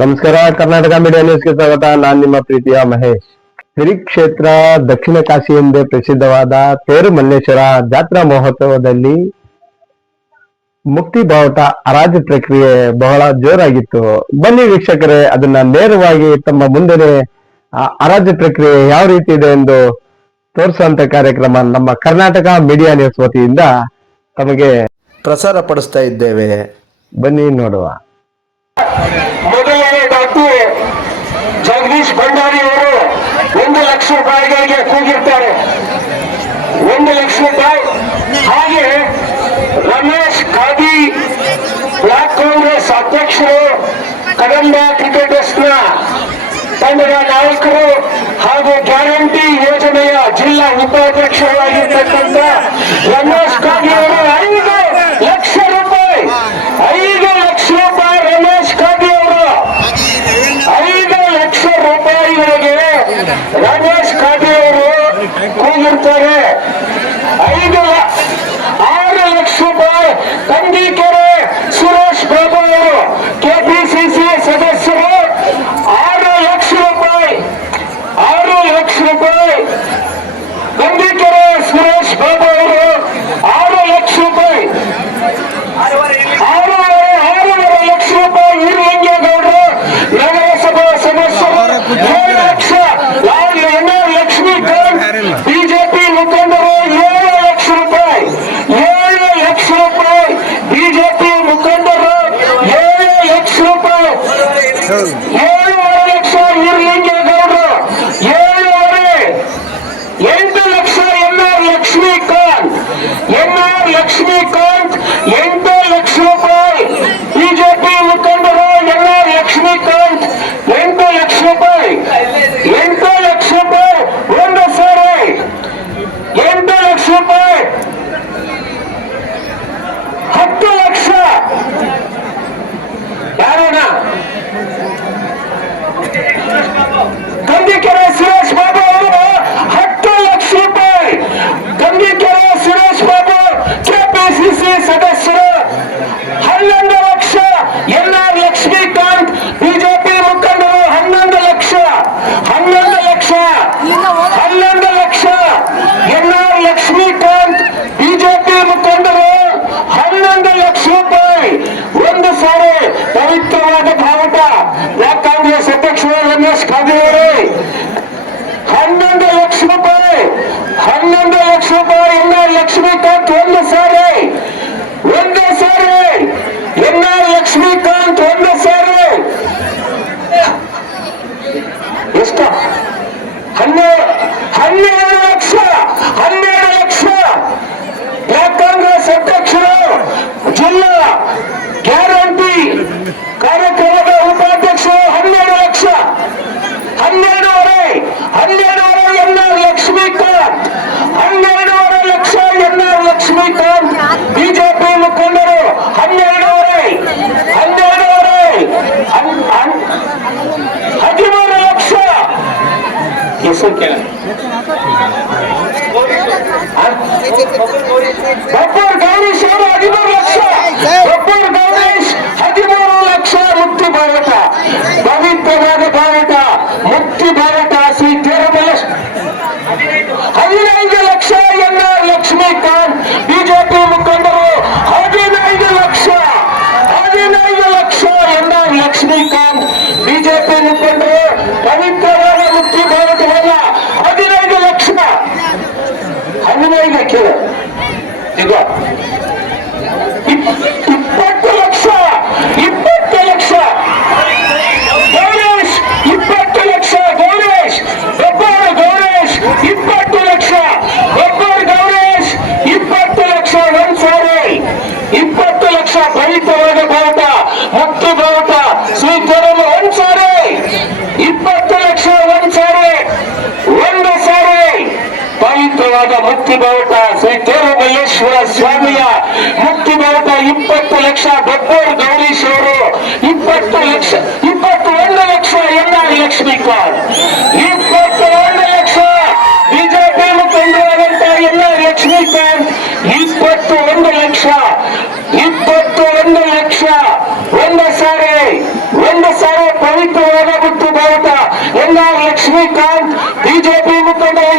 ನಮಸ್ಕಾರ ಕರ್ನಾಟಕ ಮೀಡಿಯಾ ನ್ಯೂಸ್ಗೆ ಸ್ವಾಗತ. ನಾನ್ ನಿಮ್ಮ ಪ್ರೀತಿಯ ಮಹೇಶ್. ಶ್ರೀಕ್ಷೇತ್ರ ದಕ್ಷಿಣ ಕಾಶಿ ಎಂದೇ ಪ್ರಸಿದ್ಧವಾದ ತೇರು ಮಲ್ಲೇಶ್ವರ ಜಾತ್ರಾ ಮಹೋತ್ಸವದಲ್ಲಿ ಮುಕ್ತಿ ಬಾವುಟ ಅರಾಜ ಪ್ರಕ್ರಿಯೆ ಬಹಳ ಜೋರಾಗಿತ್ತು. ಬನ್ನಿ ವೀಕ್ಷಕರೇ ಅದನ್ನ ನೇರವಾಗಿ ತಮ್ಮ ಮುಂದೆನೆ ಅರಾಜ ಪ್ರಕ್ರಿಯೆ ಯಾವ ರೀತಿ ಇದೆ ಎಂದು ತೋರಿಸುವಂತ ಕಾರ್ಯಕ್ರಮ ನಮ್ಮ ಕರ್ನಾಟಕ ಮೀಡಿಯಾ ನ್ಯೂಸ್ ವತಿಯಿಂದ ತಮಗೆ ಪ್ರಸಾರ ಪಡಿಸ್ತಾ ಇದ್ದೇವೆ. ಬನ್ನಿ ನೋಡುವ. ಬಾಯಿಗಳಿಗೆ ಕೂಗಿರ್ತಾರೆ. ಒಂದು ಲಕ್ಷ ರೂಪಾಯಿ ಹಾಗೆ ರಮೇಶ್ ಗಾದಿ ಬ್ಲಾಕ್ ಕಾಂಗ್ರೆಸ್ ಅಧ್ಯಕ್ಷರು, ಕದಂಬ ಕ್ರಿಕೆಟರ್ಸ್ನ ತಂಡದ ನಾಯಕರು ಹಾಗೂ ಗ್ಯಾರಂಟಿ ಯೋಜನೆಯ ಜಿಲ್ಲಾ ಉಪಾಧ್ಯಕ್ಷರಾಗಿರ್ತಕ್ಕಂಥ ರಮೇಶ್ ಖಾದಿ ಅವರು ಲಕ್ಷ್ಮೀಕಾಂತ್ ಒಂದು ಸಾರಿ. ಒಂದು ಸಾರಿ. ಎನ್ ಆರ್ ಲಕ್ಷ್ಮೀಕಾಂತ್ ಒಂದು ಸಾರಿ. ಎಷ್ಟ? ಹನ್ನೆರಡು ಹನ್ನೆರಡು ಲಕ್ಷ. ಹನ್ನೆರಡು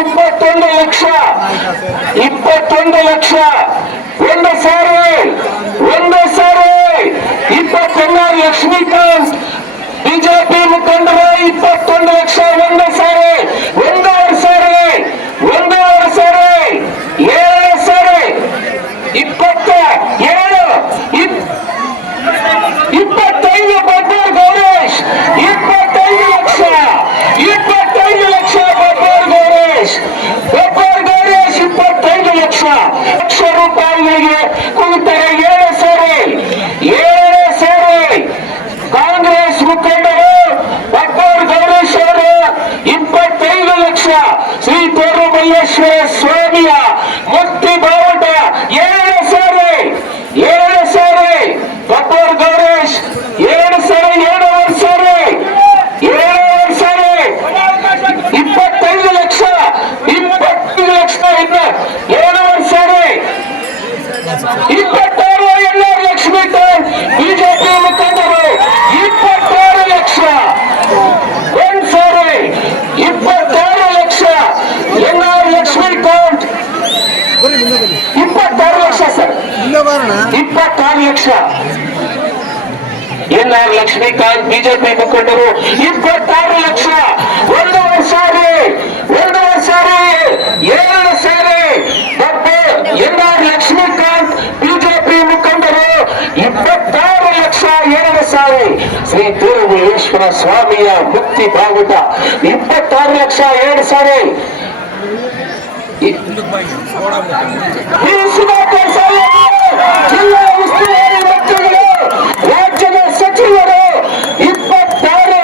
ಇಪ್ಪತ್ತೊಂದು ಲಕ್ಷ. ಇಪ್ಪತ್ತೊಂದು ಲಕ್ಷ. ಒಂದು ಸಾರಿ ಒಂದು ಸಾರಿ. ಇಪ್ಪತ್ತೊಂದು ಲಕ್ಷ್ಮೀಕಾಂತ್. ಬಿಜೆಪಿ ಮುಖಂಡರು ಇಪ್ಪತ್ತೊಂದು ಲಕ್ಷ, ಒಂದು ಸಾವಿರ ಒಂದೂವರೆ ಸಾವಿರ ಒಂದೂವರೆ ಸಾವಿರ ಏಳು ಸಾವಿರ ಇಪ್ಪತ್ತ ಏಳು ಇಪ್- ಇಪ್ಪತ್ತೈದು ಬಬ್ಬರ್ ಗೌರೇಶ್ ಇಪ್ಪತ್ತೈದು ಲಕ್ಷ ಇಪ್ಪತ್ತೈದು ಲಕ್ಷ ಬಬ್ಬರ್ ಗೌರೇಶ್ ಬಬ್ಬರ್ ಗೌರೇಶ್ ಇಪ್ಪತ್ತೈದು ಲಕ್ಷ ಲಕ್ಷ ರೂಪಾಯಿಗಳಿಗೆ ಕೂತಾರೆ ಏಳು ಸಾವಿರ ಏಳು ಸಾವಿರ ಕಾಂಗ್ರೆಸ್ ಮುಖಂಡರು ಬಬ್ಬರ್ ಗೌರೇಶ್ ಅವರು ಇಪ್ಪತ್ತೈದು ಲಕ್ಷ ಶ್ರೀ ತೋರು ಮಲ್ಲೇಶ್ವರ ಸ್ವಾಮಿಯ ಮುಕ್ತಿ ಬಾವುಟ ಏಳು ಸಾವಿರ ಏಳು ಸಾವಿರ ಬಬ್ಬರ್ ಗೌರೇಶ್ ಏಳು ಸಾವಿರ ಏಳುವರೆ ಸಾವಿರ ಏಳುವರೆ ಸಾವಿರ ಇಪ್ಪತ್ತೈದು ಲಕ್ಷ ಇಪ್ಪತ್ತೈದು ಲಕ್ಷ ಇನ್ನ ಏಳುವರೆ ಸಾವಿರ ಇಪ್ಪತ್ತಾರು ಎಲ್ಲ ಲಕ್ಷ್ಮೀ ಬಿಜೆಪಿ ಮುಖಂಡರು ಇಪ್ಪತ್ತಾರು ಲಕ್ಷ ಒಂದ್ ಸಾವಿರ ಇಪ್ಪತ್ತಾರು ಲಕ್ಷ ಎಲ್ಲ ಲಕ್ಷ್ಮೀಕಾಂತ್ ಇಪ್ಪತ್ತಾರು ಲಕ್ಷ ಸರ್ ಇಪ್ಪತ್ತಾರು ಲಕ್ಷ ಎಲ್ಲ ಲಕ್ಷ್ಮೀಕಾಂತ್ ಬಿಜೆಪಿ ಮುಖಂಡರು ಇಪ್ಪತ್ತಾರು ಲಕ್ಷ ಒಂದು ಸಾರಿ ಒಂದೂವರೆ ಸಾರಿ ಏಳು ಸಾರಿ ಮತ್ತೆ ಆರ್ ಲಕ್ಷ್ಮೀಕಾಂತ್ ಬಿಜೆಪಿ ಮುಖಂಡರು ಇಪ್ಪತ್ತಾರು ಲಕ್ಷ ಎರಡು ಸಾರಿ ಶ್ರೀ ತಿರುಮಲೇಶ್ವರ ಸ್ವಾಮಿಯ ಮುಕ್ತಿ ಬಾವುಟ ಇಪ್ಪತ್ತಾರು ಲಕ್ಷ ಎರಡು ಸಾರಿ ಜಿಲ್ಲಾ ಉಸ್ತುವಾರಿ ಮಂತ್ರಿಗಳು, ರಾಜ್ಯದ ಸಚಿವರು, ಇಪ್ಪತ್ತಾರು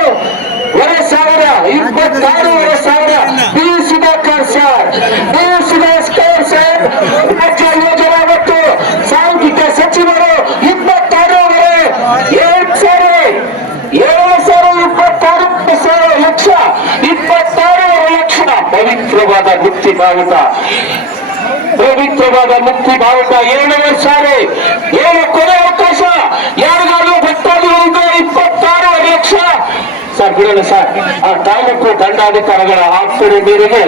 ವರೆ ಸಾವಿರ ಇಪ್ಪತ್ತಾರೂವರೆ ಸಾವಿರ. B Sudhakar sir, B Sudhakar sir, ರಾಜ್ಯ ಯೋಜನಾ ಮತ್ತು ಸಾಂಖ್ಯಿಕ ಸಚಿವರು ಇಪ್ಪತ್ತಾರೂವರೆ ಏಳು ಸಾವಿರ ಏಳು ಸಾವಿರ ಇಪ್ಪತ್ತಾರೂವರೆ ಪವಿತ್ರವಾದ ಮುಕ್ತಿ ಬಾವುಟ ಏಳನೇ ಸಾರಿ. ಏನು ಕೊನೆ ಅವಕಾಶ? ಯಾರಿಗಾದ್ರೂ ಭಕ್ತಾದಿಗಳಿಂದ ಇಪ್ಪತ್ತಾರು ಲಕ್ಷ. ಸರ್, ಬಿಡೋಣ ಸರ್. ಆ ತಾಲೂಕು ದಂಡಾಧಿಕಾರಿಗಳ ಆಪ್ತಡೆ ಮೇರೆಗೆ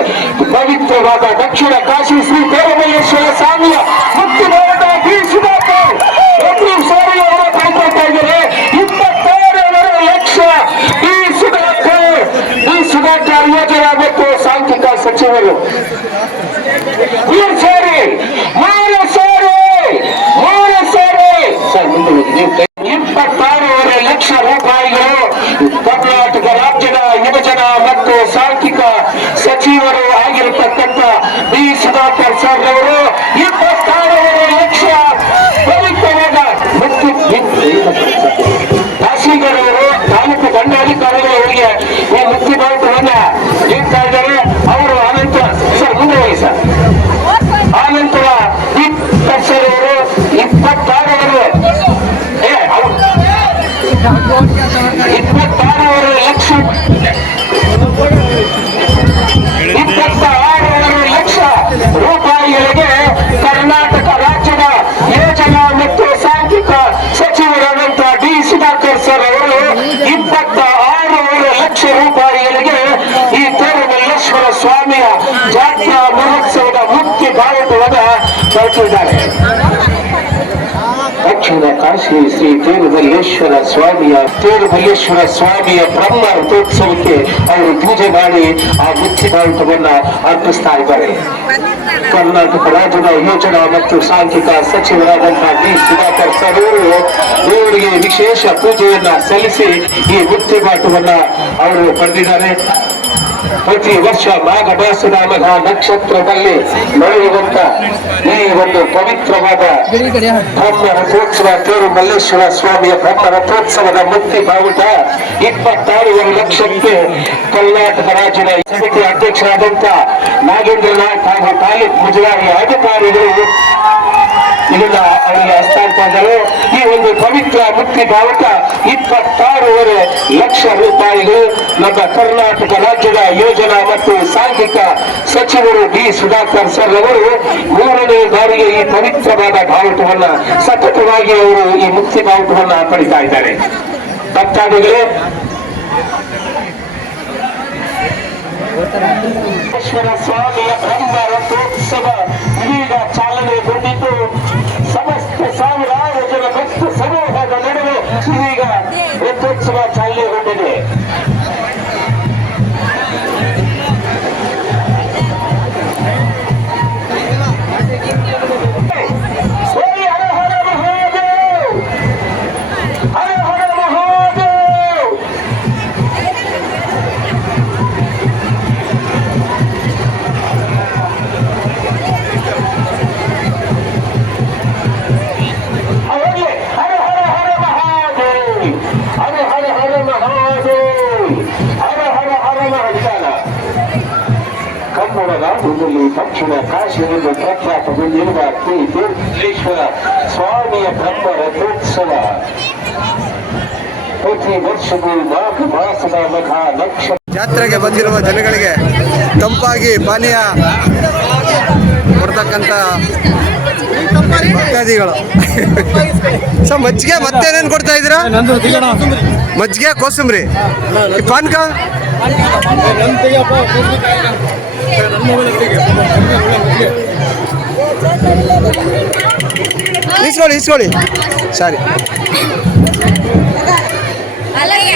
ಪವಿತ್ರವಾದ ದಕ್ಷಿಣ ಕಾಶಿ ಶ್ರೀ ದೇವಮಲ್ಲೇಶ್ವರ ಸ್ವಾಮಿಯ ಮುಕ್ತಿ ಬಾವುಟ ಬೀಸಬೇಕು ಸಾರಿ ಅವರ ಪಡ್ಕೊಳ್ತಾ ಇದ್ದಾರೆ ಇಪ್ಪತ್ತಾರೂವರೆ ಲಕ್ಷ ಈ ಸುಧಾಕರ್ ಈ ಸುಧಾಕರ್ ಯೋಜನೆ ಆಗಬೇಕು ಸಾಂಖ್ಯಿಕ ಸಚಿವರು ಸೇರಿ ಮೂರು ಸಾರಿ ಮೂರು ಸಾರಿ ಸರ್ ಮುಂದೆ ಇಪ್ಪತ್ತಾರೂವರೆ ಲಕ್ಷ ರೂಪಾಯಿಗಳು ಕರ್ನಾಟಕ ರಾಜ್ಯದ ಯುವಜನ ಮತ್ತು ಸಾಂಖ್ಯಿಕ ಸಚಿವರು ಆಗಿರತಕ್ಕಂಥ ಬಿ. ಸುಧಾಕರ್ ಸರ್ ಅವರು ಕಾಶಿ ಶ್ರೀ ತೀರ್ಥಲ್ಲೇಶ್ವರ ಸ್ವಾಮಿಯ ತೀರ್ಥಲ್ಲೇಶ್ವರ ಸ್ವಾಮಿಯ ಬ್ರಹ್ಮ ರಥೋತ್ಸವಕ್ಕೆ ಅವರು ಪೂಜೆ ಮಾಡಿ ಆ ಮುಖ್ಯ ಬಾವುಟವನ್ನ ಅರ್ಪಿಸ್ತಾ ಇದ್ದಾರೆ. ಕರ್ನಾಟಕ ರಾಜ್ಯದ ಯೋಜನಾ ಮತ್ತು ಸಾಂಖ್ಯಿಕ ಸಚಿವರಾದಂತಹ ಡಿ ಸುಧಾಕರ್ ಸರ್ ದೇವರಿಗೆ ವಿಶೇಷ ಪೂಜೆಯನ್ನ ಸಲ್ಲಿಸಿ ಈ ಮುಕ್ತಿ ಬಾಟವನ್ನ ಅವರು ಪಡೆದಿದ್ದಾರೆ. ಪ್ರತಿ ವರ್ಷ ಮಾಘ ನಕ್ಷತ್ರದಲ್ಲಿ ನಡೆಯುವಂತ ಈ ಒಂದು ಪವಿತ್ರವಾದ ಬ್ರಹ್ಮ ರಥೋತ್ಸವ ತೇರು ಮಲ್ಲೇಶ್ವರ ಸ್ವಾಮಿಯ ಬ್ರಹ್ಮ ರಥೋತ್ಸವದ ಮುಕ್ತಿ ಬಾವುಟ ಇಪ್ಪತ್ತಾರೂವರೆ ಲಕ್ಷಕ್ಕೆ ಕರ್ನಾಟಕ ರಾಜ್ಯದ ಸಮಿತಿ ಅಧ್ಯಕ್ಷರಾದಂತ ನಾಗೇಂದ್ರನಾಥ್ ಹಾಗೂ ತಾಲೂಕು ಮುಜರಾಯಿ ಅಧಿಕಾರಿಗಳು ಇದನ್ನ ಅವರಿಗೆ ಹಸ್ತಾಂತರಿಸಿದರು ಈ ಒಂದು ಪವಿತ್ರ ಮುಕ್ತಿ ಭಾವಕ ಇಪ್ಪತ್ತಾರೂವರೆ ಲಕ್ಷ ರೂಪಾಯಿಗಳು ನಮ್ಮ ಕರ್ನಾಟಕ ರಾಜ್ಯದ ಯೋಜನಾ ಮತ್ತು ಸಾಂಘಿಕ ಸಚಿವರು ಬಿ ಸುಧಾಕರ್ ಸರ್ ಅವರು ಮೂರನೇ ಬಾರಿಗೆ ಈ ಪವಿತ್ರವಾದ ಭಾವತವನ್ನ ಸತತವಾಗಿ ಅವರು ಈ ಮುಕ್ತಿ ಬಾವುಟವನ್ನ ಪಡಿತಾ ಇದ್ದಾರೆ. ಭಕ್ತಾದಿಗಳೇ ಸ್ವಾಮಿಯ ಬ್ರಹ್ಮ ರಥೋತ್ಸವ ಇದೀಗ ನಾಡಿನಲ್ಲಿ ದಕ್ಷಿಣ ಕಾಶಿಯಲ್ಲಿ ಪ್ರಖ್ಯಾತಗೊಂಡಿರುವ ಶ್ರೀ ತೀರ್ಥೇಶ್ವರ ಸ್ವಾಮಿಯ ಬ್ರಹ್ಮ ರಥೋತ್ಸವ ಪ್ರತಿ ವರ್ಷವೂ ನಾಲ್ಕು ಮಾಸದ ಮಘ ಲಕ್ಷ ಜಾತ್ರೆಗೆ ಬಂದಿರುವ ಜನಗಳಿಗೆ ತಂಪಾಗಿ ಪಾನೀಯ ಕೊಡ್ತಕ್ಕಂಥ ಭಕ್ತಾದಿಗಳು. ಸೊ, ಮಜ್ಜಿಗೆ ಮತ್ತೇನೇನು ಕೊಡ್ತಾ ಇದ್ದೀರಾ? ಮಜ್ಜಿಗೆ ಕೋಸಂಬರಿ. ಪಾನ್ಕ? తీసుకోండి తీసుకోండి సరే అలాగే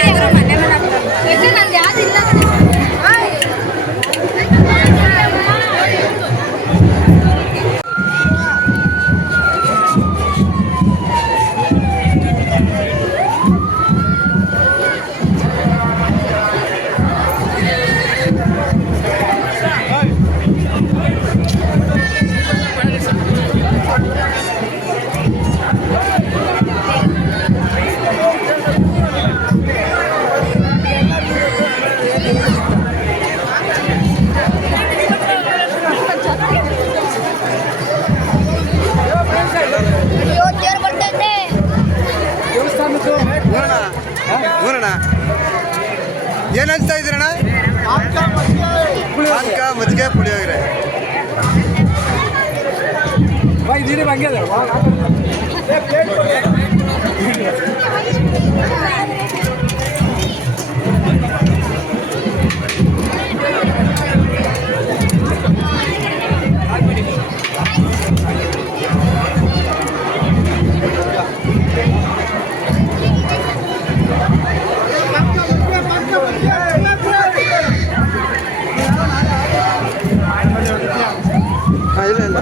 ಪಾನ್ಕ ಮಜ್ಜಿಗೆ ಪುಳಿಯೋಗರೆ ಹಾಂ ಇಲ್ಲ Hayır hayır.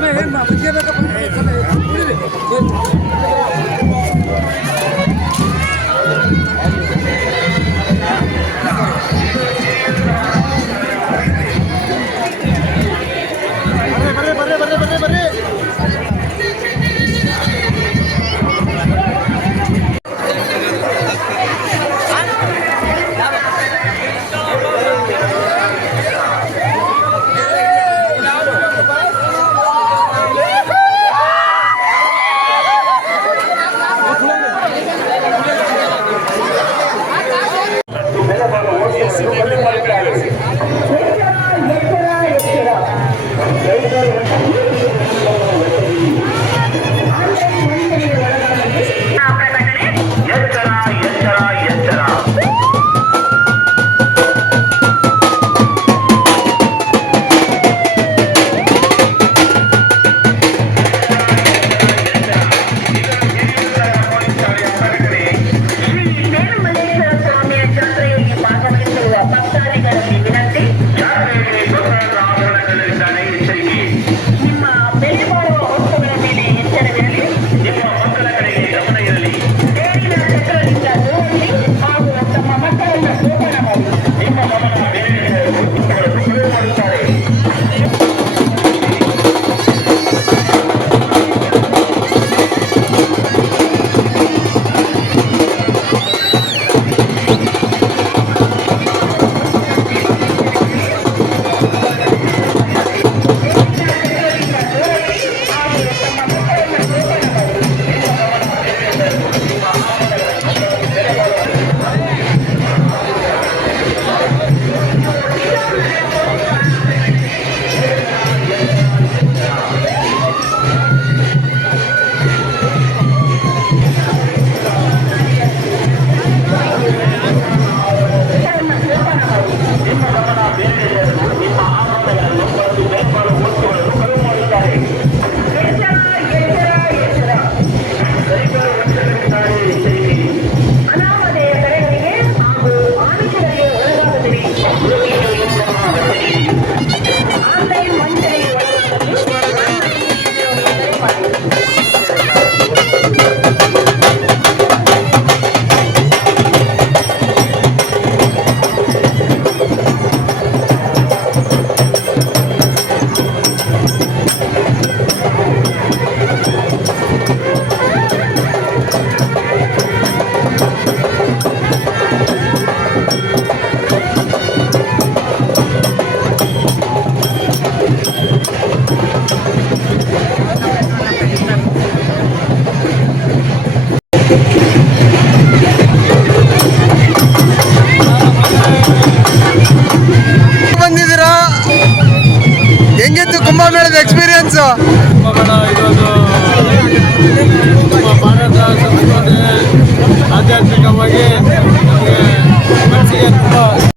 College experience Bharat ಆಧ್ಯಾತ್ಮಿಕವಾಗಿ ಮನಸ್ಸಿಗೆ ತುಂಬ